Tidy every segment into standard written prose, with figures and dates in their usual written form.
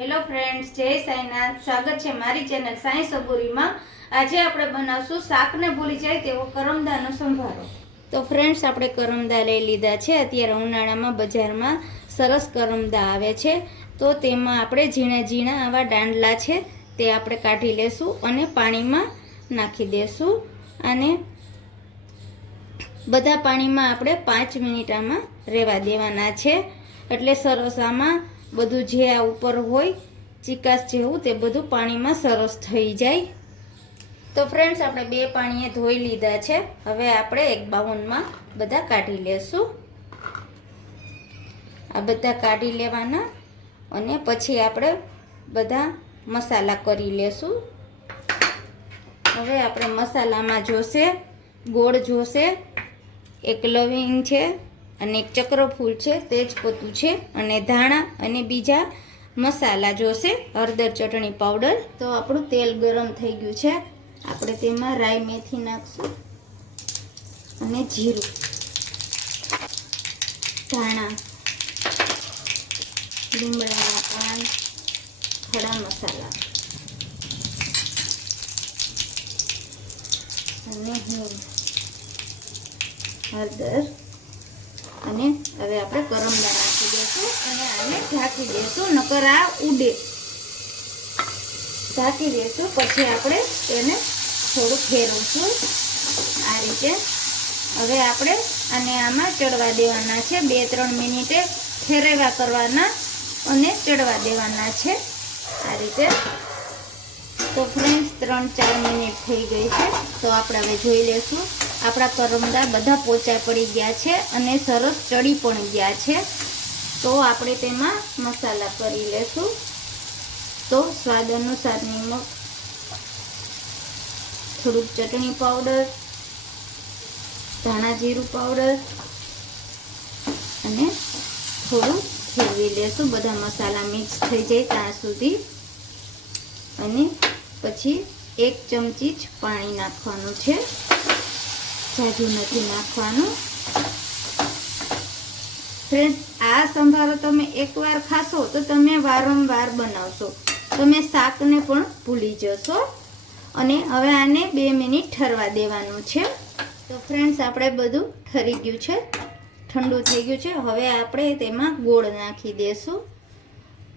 Hello friends, જય સાંઈનાથ. સ્વાગત છે મારી ચેનલ સાંઈ સબુરીમાં. આજે આપણે બનાવશું શાકને ભૂલી જાય તેવો કરમદાનો સંભારો. તો ફ્રેન્ડ્સ, આપણે કરમદા લઈ લીધા છે. અત્યારે ઉનાળામાં બજારમાં સરસ કરમદા આવે છે. તો તેમાં આપણે ઝીણા ઝીણા આવા દાંડલા છે તે આપણે કાઢી લેશું અને પાણીમાં નાખી દેશું. અને બધા પાણીમાં આપણે 5 મિનિટ આમાં રહેવા દેવાના છે. એટલે સરસ આમાં બધું જે આ ઉપર હોય ચીકાશ જેવું તે બધું પાણીમાં સરસ થઈ જાય. તો ફ્રેન્ડ્સ, આપણે 2 પાણીએ ધોઈ લીધા છે. હવે આપણે એક બાઉલમાં બધા કાઢી લેશું. આ બધા કાઢી લેવાના અને પછી આપણે બધા મસાલા કરી લેશું. હવે આપણે મસાલામાં જોશે ગોળ જોશે, એક લવિંગ છે અને એક ચક્રફૂલ છે, તેજપત્તું છે અને ધાણા અને બીજા મસાલા જોશે, હળદર, ચટણી પાવડર. તો આપણું તેલ ગરમ થઈ ગયું છે. આપણે તેમાં રાઈ મેથી નાખશું અને જીરું, ધાણા, લીમડાના પાન, ખડા મસાલા અને હિંગ, હળદર. અને હવે આપણે કરમદા નાખી દઈશું અને આને ઢાંકી દઈશું, નકર આ ઉડે. ઢાંકી દઈશું. પછી આપણે તેને થોડું ફેરવશું આ રીતે. હવે આપણે આને આમાં ચડવા દેવાના છે. 2-3 મિનિટે ફેરવ્યા કરવાના અને ચડવા દેવાના છે આ રીતે. તો ફ્રેન્ડ્સ, 3-4 મિનિટ થઈ ગઈ છે. તો આપણે હવે જોઈ લેશું. આપણા કરમદા બધા પોચા પડી ગયા છે અને સરસ ચડી પણ ગયા છે. તો આપણે તેમાં મસાલા કરી લેશું. તો સ્વાદ અનુસાર નિમક, થોડુંક ચટણી પાવડર, ધાણા જીરું પાવડર અને થોડું ફેરવી લેશું બધા મસાલા મિક્સ થઈ જાય ત્યાં સુધી. અને પછી 1 ચમચી જ પાણી નાખવાનું છે, જાજુ નથી નાખવાનું. ફ્રેન્ડ, આ સંભારો તમે એકવાર ખાશો તો તમે વારંવાર બનાવશો, તમે શાકને પણ ભૂલી જશો. અને હવે આને 2 મિનિટ ઠરવા દેવાનું છે. તો ફ્રેન્ડ્સ, આપણે બધું ઠરી ગયું છે, ઠંડુ થઈ ગયું છે. હવે આપણે તેમાં ગોળ નાખી દેશું.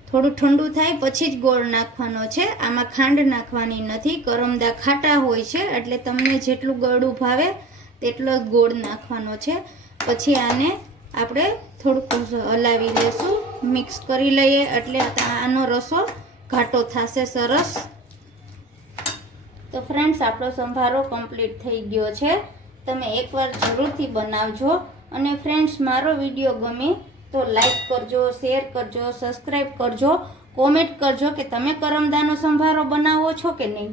થોડું ઠંડુ થાય પછી જ ગોળ નાખવાનો છે. આમાં ખાંડ નાખવાની નથી. કરમદા ખાટા હોય છે એટલે તમને જેટલું ગળું ભાવે તેટલો જ ગોળ નાખવાનો છે. પછી આને આપણે થોડુંક હલાવી લેશું, મિક્સ કરી લઈએ એટલે આનો રસો ઘાટો થશે સરસ. તો ફ્રેન્ડ્સ, આપણો સંભારો કમ્પ્લીટ થઈ ગયો છે. તમે એકવાર જરૂરથી બનાવજો. અને ફ્રેન્ડ્સ, મારો વિડીયો ગમે તો લાઈક કરજો, શેર કરજો, સબસ્ક્રાઈબ કરજો, કોમેન્ટ કરજો કે તમે કરમદાનો સંભારો બનાવો છો કે નહીં.